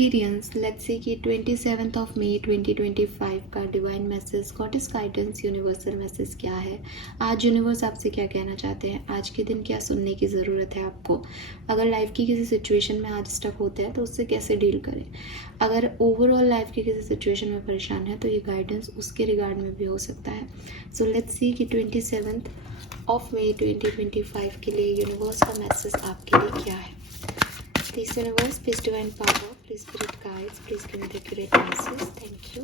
Experience let's say कि 27 of May 2025 का divine message, goddess guidance, universal message क्या है। आज यूनिवर्स आपसे क्या कहना चाहते हैं, आज के दिन क्या सुनने की ज़रूरत है आपको। अगर लाइफ की किसी सिचुएशन में आज स्टक होते हैं तो उससे कैसे डील करें। अगर ओवरऑल लाइफ की किसी सिचुएशन में परेशान है तो ये गाइडेंस उसके रिगार्ड में भी हो सकता है। सो लेट्स सी कि 27 ऑफ मई 2025 के लिए यूनिवर्स का मैसेज आपके लिए क्या है। Please universe, please divine power, please spirit guides, please give me the correct message. Thank you.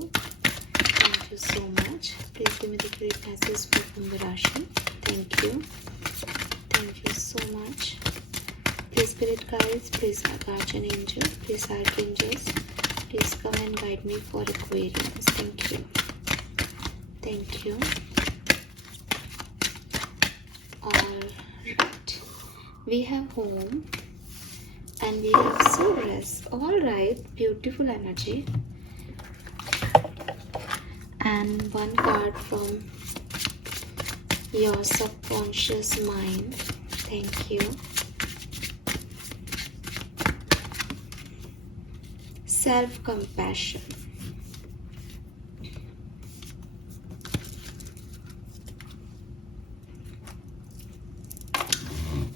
Thank you so much. Please give me the correct message for Kumbh Rashi. Thank you. Thank you so much. Please spirit guides, please guardian angel, please archangels, please come and guide me for Aquarius. Thank you. Thank you. Alright. We have home. And we have Source. All right, beautiful energy. And one card from your subconscious mind. Thank you. Self-compassion.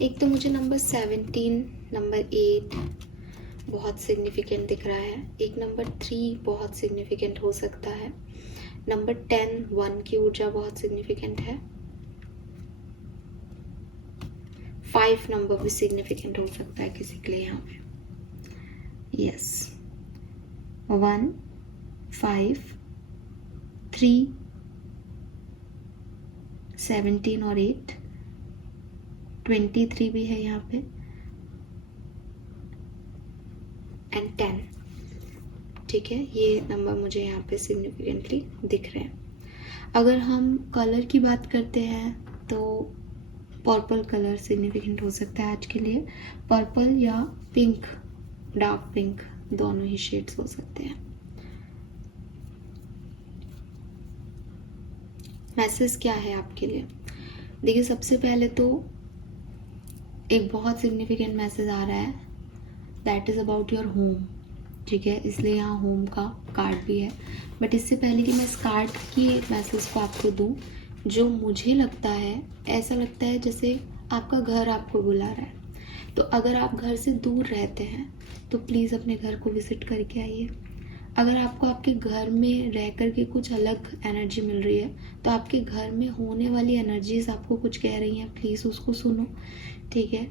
एक तो मुझे number 17, number 8 बहुत significant दिख रहा है। एक number 3 बहुत significant हो सकता है। नंबर 10 1 की ऊर्जा बहुत सिग्निफिकेंट है। 5 नंबर भी सिग्निफिकेंट हो सकता है किसी के लिए यहाँ पे। यस 1 5 3 17 और 8 23 भी है यहाँ पे एंड 10। ठीक है, ये नंबर मुझे यहाँ पे सिग्निफिकेंटली दिख रहे हैं। अगर हम कलर की बात करते हैं तो पर्पल कलर सिग्निफिकेंट हो सकता है आज के लिए। पर्पल या पिंक, डार्क पिंक, दोनों ही शेड्स हो सकते हैं। मैसेज क्या है आपके लिए? देखिए, सबसे पहले तो एक बहुत सिग्निफिकेंट मैसेज आ रहा है, that is about your home. ठीक है, इसलिए यहाँ होम का कार्ड भी है। बट इससे पहले कि मैं इस कार्ड की मैसेज को आपको दूँ, जो मुझे लगता है, ऐसा लगता है जैसे आपका घर आपको बुला रहा है। तो अगर आप घर से दूर रहते हैं तो प्लीज़ अपने घर को विजिट करके आइए। अगर आपको आपके घर में रह कर के कुछ अलग एनर्जी मिल रही है तो आपके घर में होने वाली एनर्जीज आपको कुछ कह रही हैं, प्लीज़ उसको सुनो। ठीक है,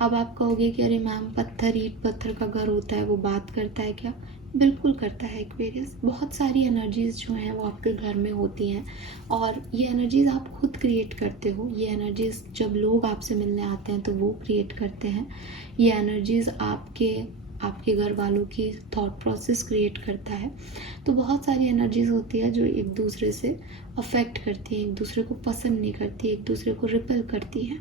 अब आप कहोगे कि अरे मैम, पत्थर ईंट पत्थर का घर होता है, वो बात करता है क्या? बिल्कुल करता है एक्वेरियस। बहुत सारी एनर्जीज जो हैं वो आपके घर में होती हैं और ये एनर्जीज आप खुद क्रिएट करते हो। ये एनर्जीज जब लोग आपसे मिलने आते हैं तो वो क्रिएट करते हैं। ये एनर्जीज आपके घर वालों की थॉट प्रोसेस क्रिएट करता है। तो बहुत सारी एनर्जीज होती है जो एक दूसरे से अफेक्ट करती है, एक दूसरे को पसंद नहीं करती, एक दूसरे को रिपेल करती है।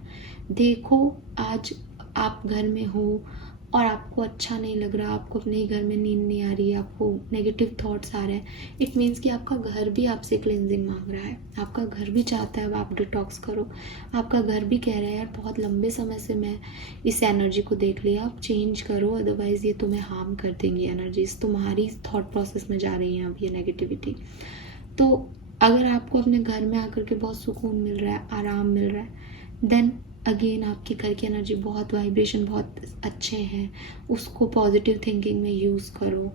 देखो, आज आप घर में हो और आपको अच्छा नहीं लग रहा, आपको अपने ही घर में नींद नहीं आ रही है, आपको नेगेटिव थॉट्स आ रहे हैं, इट मीन्स कि आपका घर भी आपसे क्लिनजिंग मांग रहा है। आपका घर भी चाहता है अब आप डिटॉक्स करो। आपका घर भी कह रहा है यार, बहुत लंबे समय से मैं इस एनर्जी को देख लिया, आप चेंज करो, अदरवाइज़ ये तुम्हें हार्म कर देंगी। एनर्जीज तुम्हारी थॉट प्रोसेस में जा रही हैं अब, ये नेगेटिविटी। तो अगर आपको अपने घर में आकर के बहुत सुकून मिल रहा है, आराम मिल रहा है, देन अगेन आपके घर की एनर्जी बहुत, वाइब्रेशन बहुत अच्छे हैं, उसको पॉजिटिव थिंकिंग में यूज़ करो,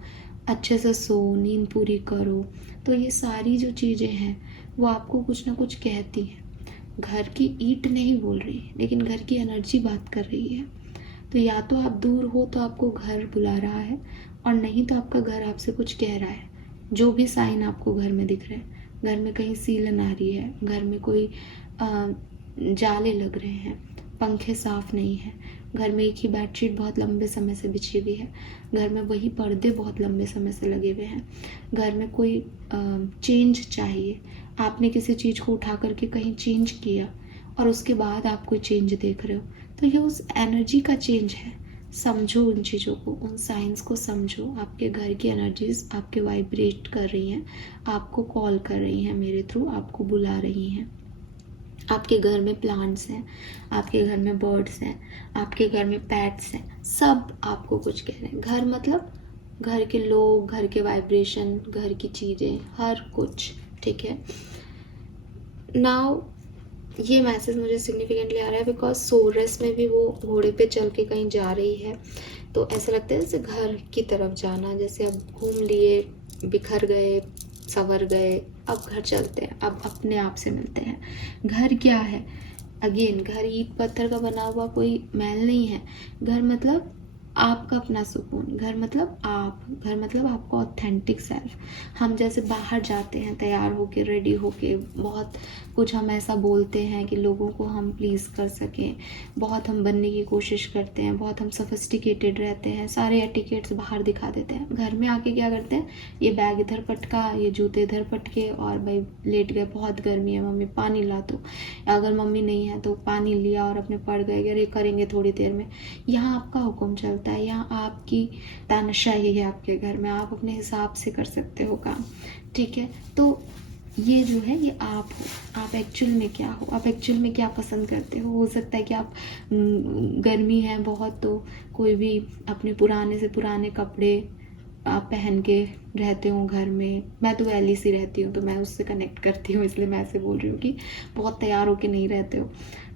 अच्छे से सो, नींद पूरी करो। तो ये सारी जो चीज़ें हैं वो आपको कुछ ना कुछ कहती हैं। घर की ईंट नहीं बोल रही, लेकिन घर की एनर्जी बात कर रही है। तो या तो आप दूर हो तो आपको घर बुला रहा है, और नहीं तो आपका घर आपसे कुछ कह रहा है। जो भी साइन आपको घर में दिख रहे हैं, घर में कहीं सीलन आ रही है, घर में कोई जाले लग रहे हैं, पंखे साफ नहीं है, घर में एक ही बेडशीट बहुत लंबे समय से बिछी हुई है, घर में वही पर्दे बहुत लंबे समय से लगे हुए हैं, घर में कोई चेंज चाहिए, आपने किसी चीज़ को उठा करके कहीं चेंज किया और उसके बाद आप कोई चेंज देख रहे हो, तो ये उस एनर्जी का चेंज है। समझो उन चीज़ों को, उन साइंस को समझो। आपके घर की एनर्जीज आपके वाइब्रेट कर रही हैं, आपको कॉल कर रही हैं मेरे थ्रू, आपको बुला रही हैं। आपके घर में प्लांट्स हैं, आपके घर में बर्ड्स हैं, आपके घर में पैट्स हैं, सब आपको कुछ कह रहे हैं। घर मतलब घर के लोग, घर के वाइब्रेशन, घर की चीज़ें, हर कुछ, ठीक है। नाउ ये मैसेज मुझे सिग्निफिकेंटली आ रहा है बिकॉज सोरस में भी वो घोड़े पे चल के कहीं जा रही है, तो ऐसा लगता है जैसे घर की तरफ जाना, जैसे अब घूम लिए, बिखर गए, संवर गए, अब घर चलते हैं, अब अपने आप से मिलते हैं। घर क्या है? अगेन, घर ईंट पत्थर का बना हुआ कोई महल नहीं है। घर मतलब आपका अपना सुकून, घर मतलब आप, घर मतलब आपका ऑथेंटिक सेल्फ। हम जैसे बाहर जाते हैं तैयार होके, रेडी होके, बहुत कुछ हम ऐसा बोलते हैं कि लोगों को हम प्लीज़ कर सकें, बहुत हम बनने की कोशिश करते हैं, बहुत हम सोफिस्टिकेटेड रहते हैं, सारे एटिकेट्स बाहर दिखा देते हैं। घर में आके क्या करते हैं, ये बैग इधर पटका, ये जूते इधर पटके, और भाई लेट गए, बहुत गर्मी है मम्मी पानी ला दो, अगर मम्मी नहीं है तो पानी लिया और अपने पड़ गए, अरे करेंगे थोड़ी देर में। यहाँ आपका हुक्म चलता है, यहाँ आपकी तानाशाही है आपके घर में, आप अपने हिसाब से कर सकते हो काम, ठीक है। तो ये जो है ये आप हो, आप एक्चुअल में क्या हो, आप एक्चुअल में क्या पसंद करते हो सकता है कि आप गर्मी है बहुत तो कोई भी अपने पुराने से पुराने कपड़े आप पहन के रहते हो घर में। मैं तो वैली सी रहती हूँ तो मैं उससे कनेक्ट करती हूँ, इसलिए मैं ऐसे बोल रही हूँ कि बहुत तैयार होके नहीं रहते हो।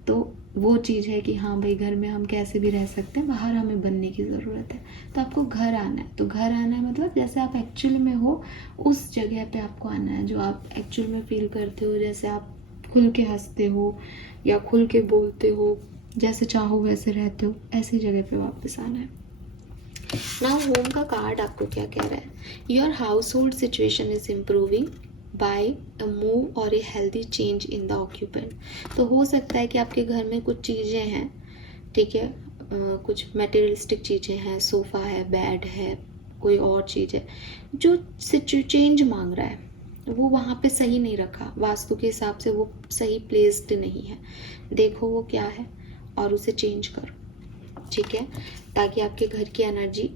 तो वो चीज़ है कि हाँ भाई घर में हम कैसे भी रह सकते हैं, बाहर हमें बनने की ज़रूरत है। तो आपको घर आना है, तो घर आना है मतलब जैसे आप एक्चुअल में हो उस जगह पे आपको आना है जो आप एक्चुअल में फील करते हो, जैसे आप खुल के हंसते हो या खुल के बोलते हो, जैसे चाहो वैसे रहते हो, ऐसी जगह पे वापस आना है। नाउ होम का कार्ड आपको क्या कह रहा है? Your household situation is improving by a move और a healthy change in the occupant. तो हो सकता है कि आपके घर में कुछ चीज़ें हैं, ठीक है, कुछ मटेरियलिस्टिक चीज़ें हैं, सोफ़ा है, बेड है, कोई और चीज़ है जो चेंज मांग रहा है, वो वहाँ पे सही नहीं रखा, वास्तु के हिसाब से वो सही प्लेस्ड नहीं है। देखो वो क्या है और उसे चेंज करो, ठीक है, ताकि आपके घर की एनर्जी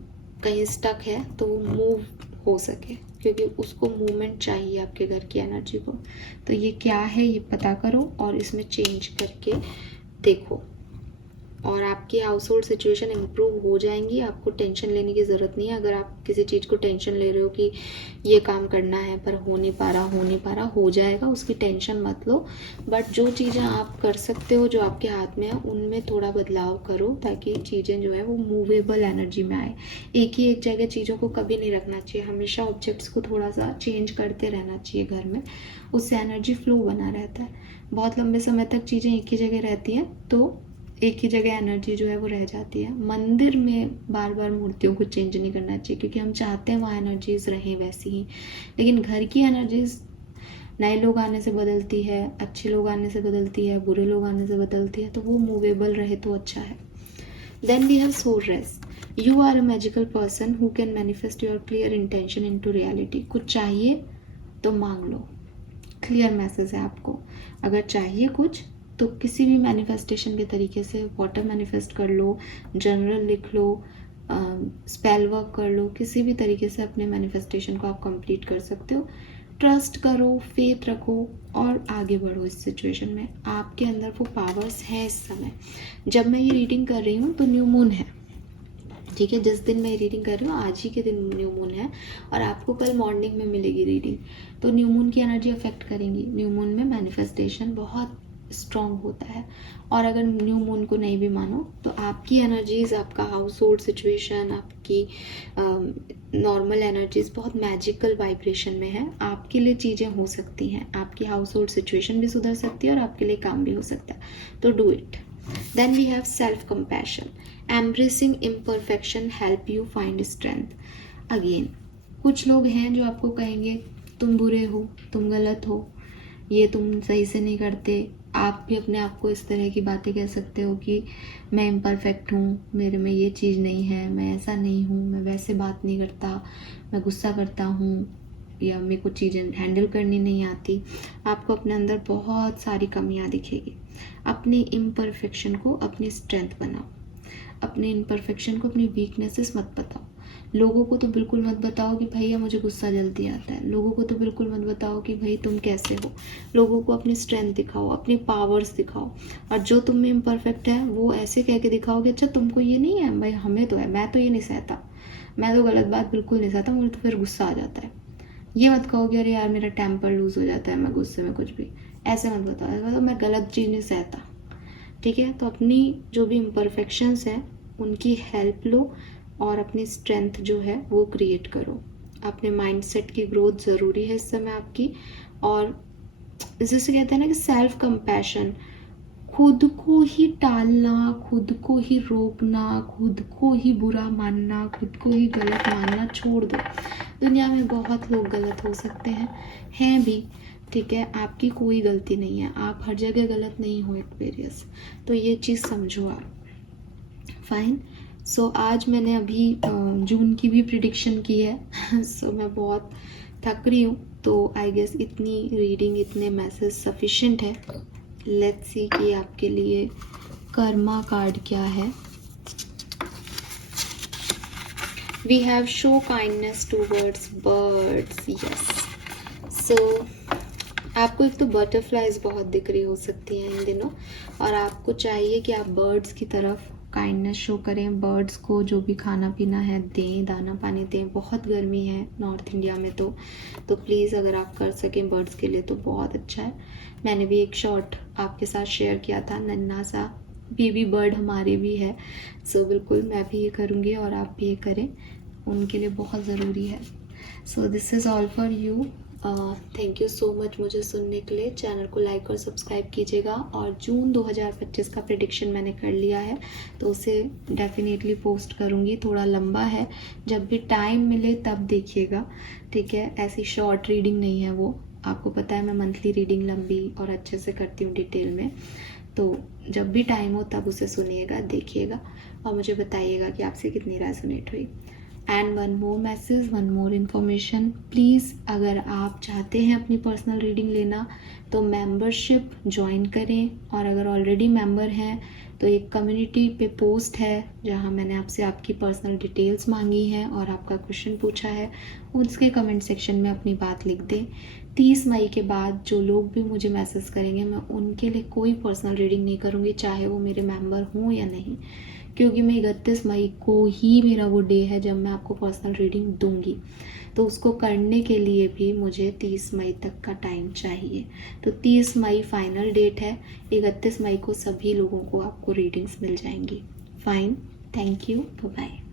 कहीं स्टक है तो वो मूव हो सके, क्योंकि उसको मूवमेंट चाहिए आपके घर की एनर्जी को। तो ये क्या है ये पता करो और इसमें चेंज करके देखो, और आपकी हाउस होल्ड सिचुएशन इम्प्रूव हो जाएंगी। आपको टेंशन लेने की ज़रूरत नहीं है। अगर आप किसी चीज़ को टेंशन ले रहे हो कि ये काम करना है पर हो नहीं पा रहा, हो जाएगा, उसकी टेंशन मत लो। बट जो चीज़ें आप कर सकते हो, जो आपके हाथ में है, उनमें थोड़ा बदलाव करो ताकि चीज़ें जो है वो मूवेबल एनर्जी में आए। एक ही एक जगह चीज़ों को कभी नहीं रखना चाहिए, हमेशा ऑब्जेक्ट्स को थोड़ा सा चेंज करते रहना चाहिए घर में, उससे एनर्जी फ्लो बना रहता है। बहुत लंबे समय तक चीज़ें एक ही जगह रहती हैं तो एक ही जगह एनर्जी जो है वो रह जाती है। मंदिर में बार बार मूर्तियों को चेंज नहीं करना चाहिए क्योंकि हम चाहते हैं वहाँ एनर्जीज रहें वैसी ही, लेकिन घर की एनर्जीज नए लोग आने से बदलती है, अच्छे लोग आने से बदलती है, बुरे लोग आने से बदलती है, तो वो मूवेबल रहे तो अच्छा है। देन वी हैव सोरस। You are a magical person who can manifest your clear intention into reality. कुछ चाहिए तो मांग लो, क्लियर मैसेज है आपको। अगर चाहिए कुछ तो किसी भी मैनिफेस्टेशन के तरीके से वाटर मैनिफेस्ट कर लो, जनरल लिख लो, स्पेल वर्क कर लो, किसी भी तरीके से अपने मैनिफेस्टेशन को आप कंप्लीट कर सकते हो। ट्रस्ट करो, फेथ रखो और आगे बढ़ो इस सिचुएशन में। आपके अंदर वो पावर्स हैं इस समय। जब मैं ये रीडिंग कर रही हूँ तो न्यू मून है, ठीक है, जिस दिन मैं रीडिंग कर रही हूँ आज ही के दिन न्यू मून है और आपको कल मॉर्निंग में मिलेगी रीडिंग। तो न्यू मून की एनर्जी अफेक्ट करेंगी। न्यू मून में मैनिफेस्टेशन बहुत स्ट्रॉन्ग होता है, और अगर न्यू मून को नहीं भी मानो तो आपकी एनर्जीज, आपका हाउस होल्ड सिचुएशन, आपकी नॉर्मल एनर्जीज बहुत मैजिकल वाइब्रेशन में है। आपके लिए चीज़ें हो सकती हैं, आपकी हाउस होल्ड सिचुएशन भी सुधर सकती है और आपके लिए काम भी हो सकता है, तो do it. Then we have self-compassion. Embracing imperfection help you find strength. Again, कुछ लोग हैं जो आपको कहेंगे तुम बुरे हो, तुम गलत हो, ये तुम सही से नहीं करते। आप भी अपने आप को इस तरह की बातें कह सकते हो कि मैं इम्परफेक्ट हूँ, मेरे में ये चीज़ नहीं है, मैं ऐसा नहीं हूँ, मैं वैसे बात नहीं करता, मैं गुस्सा करता हूँ, या मेरे को चीज़ें हैंडल करनी नहीं आती। आपको अपने अंदर बहुत सारी कमियां दिखेगी। अपनी इम्परफेक्शन को अपनी स्ट्रेंथ बनाओ, अपने इम्परफेक्शन को अपनी वीकनेसेस मत बताओ। लोगों को तो बिल्कुल मत बताओ कि भैया मुझे गुस्सा जल्दी आता है, लोगों को तो बिल्कुल मत बताओ कि भाई तुम कैसे हो। लोगों को अपनी स्ट्रेंथ दिखाओ, अपनी पावर्स दिखाओ, और जो तुम में इम्परफेक्ट है वो ऐसे कह के दिखाओ कि अच्छा तुमको ये नहीं है, भाई हमें तो है, मैं तो ये नहीं सहता, मैं तो गलत बात बिल्कुल नहीं सहता, मुझे तो फिर गुस्सा आ जाता है। ये मत कहो कि अरे यार मेरा टेम्पर लूज़ हो जाता है मैं गुस्से में कुछ भी, ऐसे मत बताओ, मतलब मैं गलत चीज़ नहीं सहता, ठीक है। तो अपनी जो भी इम्परफेक्शंस हैं उनकी हेल्प लो और अपनी स्ट्रेंथ जो है वो क्रिएट करो। अपने माइंडसेट की ग्रोथ ज़रूरी है इस समय आपकी। और जैसे कहते हैं ना कि सेल्फ कंपैशन, खुद को ही टालना, खुद को ही रोकना, खुद को ही बुरा मानना, खुद को ही गलत मानना छोड़ दो। दुनिया में बहुत लोग गलत हो सकते हैं भी, ठीक है। आपकी कोई गलती नहीं है, आप हर जगह गलत नहीं हो एक्वेरियस, तो ये चीज़ समझो आप। फाइन। सो आज मैंने अभी जून की भी प्रिडिक्शन की है सो मैं बहुत थक रही हूँ, तो आई गेस इतनी रीडिंग, इतने मैसेज सफिशिएंट है। लेट्स सी कि आपके लिए कर्मा कार्ड क्या है। We have show kindness towards birds, yes. So आपको एक तो बटरफ्लाइज बहुत दिख रही हो सकती हैं इन दिनों, और आपको चाहिए कि आप बर्ड्स की तरफ काइंडनेस शो करें, बर्ड्स को जो भी खाना पीना है दें, दाना पानी दें। बहुत गर्मी है नॉर्थ इंडिया में, तो प्लीज़ अगर आप कर सकें बर्ड्स के लिए तो बहुत अच्छा है। मैंने भी एक शॉट आपके साथ शेयर किया था, नन्हा सा बेबी बर्ड हमारे भी है। सो बिल्कुल मैं भी ये करूँगी और आप भी ये करें, उनके लिए बहुत ज़रूरी है। So this is all for you. Thank you so much मुझे सुनने के लिए। चैनल को लाइक और सब्सक्राइब कीजिएगा। और जून 2025 का प्रेडिक्शन मैंने कर लिया है, तो उसे डेफिनेटली पोस्ट करूँगी। थोड़ा लंबा है, जब भी टाइम मिले तब देखिएगा, ठीक है। ऐसी शॉर्ट रीडिंग नहीं है वो, आपको पता है मैं मंथली रीडिंग लंबी और अच्छे से करती हूँ डिटेल में। तो जब भी टाइम हो तब उसे सुनिएगा, देखिएगा और मुझे बताइएगा कि आपसे कितनी रेजोनेट हुई। And one more message, one more information, please अगर आप चाहते हैं अपनी पर्सनल रीडिंग लेना तो मेंबरशिप ज्वाइन करें। और अगर ऑलरेडी मेंबर हैं तो एक कम्युनिटी पे पोस्ट है जहां मैंने आपसे आपकी पर्सनल डिटेल्स मांगी हैं और आपका क्वेश्चन पूछा है, उसके कमेंट सेक्शन में अपनी बात लिख दें। 30 मई के बाद जो लोग भी मुझे मैसेज करेंगे मैं उनके लिए कोई पर्सनल रीडिंग नहीं करूँगी, चाहे वो मेरे मेंबर हों या नहीं, क्योंकि मैं 31 मई को ही मेरा वो डे है जब मैं आपको पर्सनल रीडिंग दूंगी। तो उसको करने के लिए भी मुझे 30 मई तक का टाइम चाहिए। तो 30 मई फाइनल डेट है, 31 मई को सभी लोगों को आपको रीडिंग्स मिल जाएंगी। Fine, thank you, bye bye.